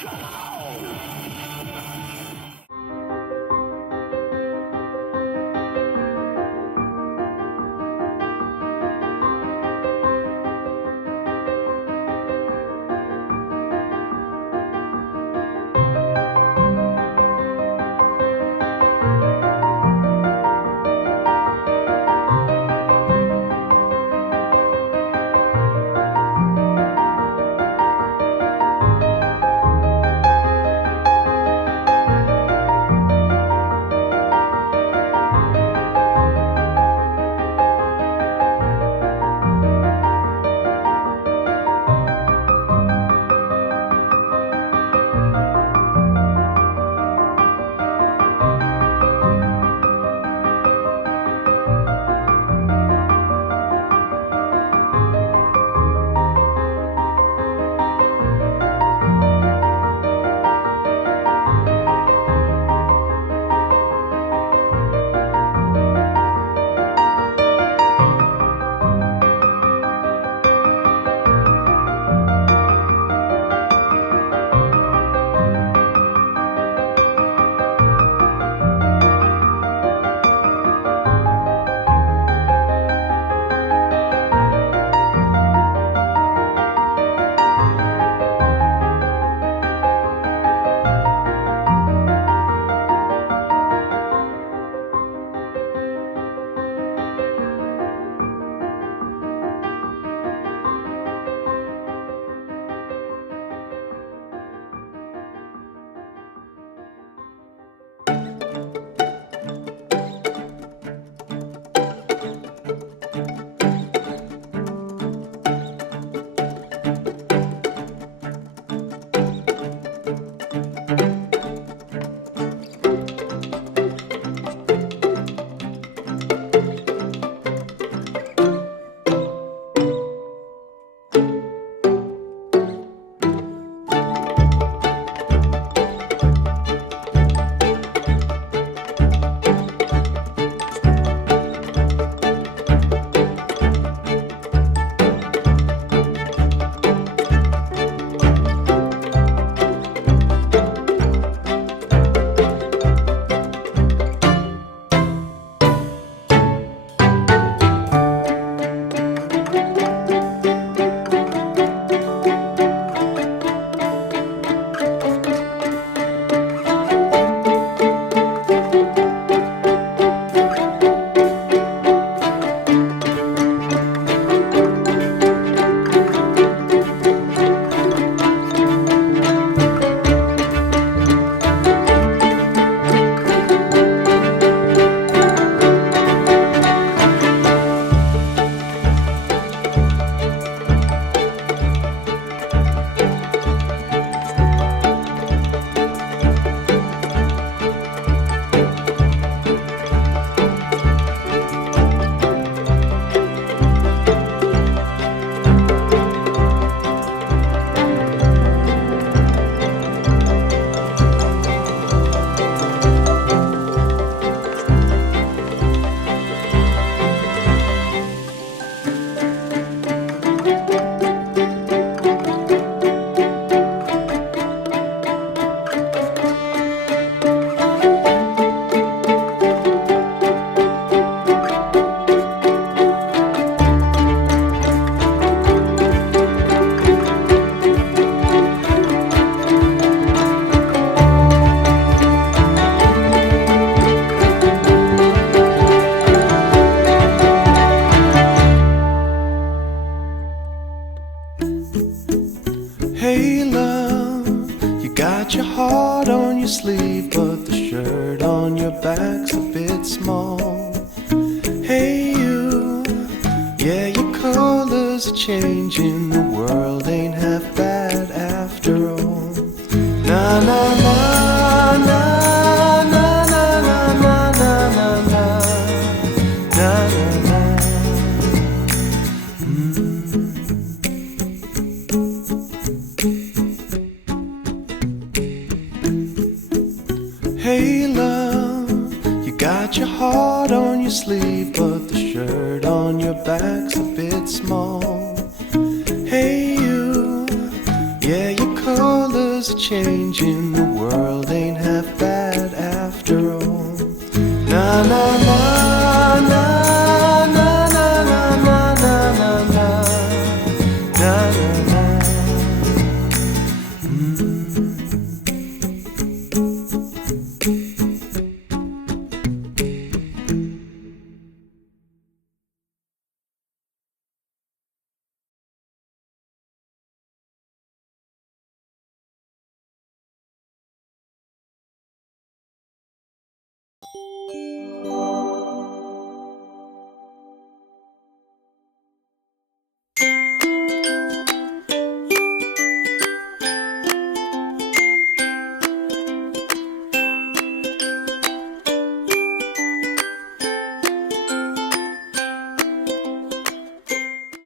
Shut up!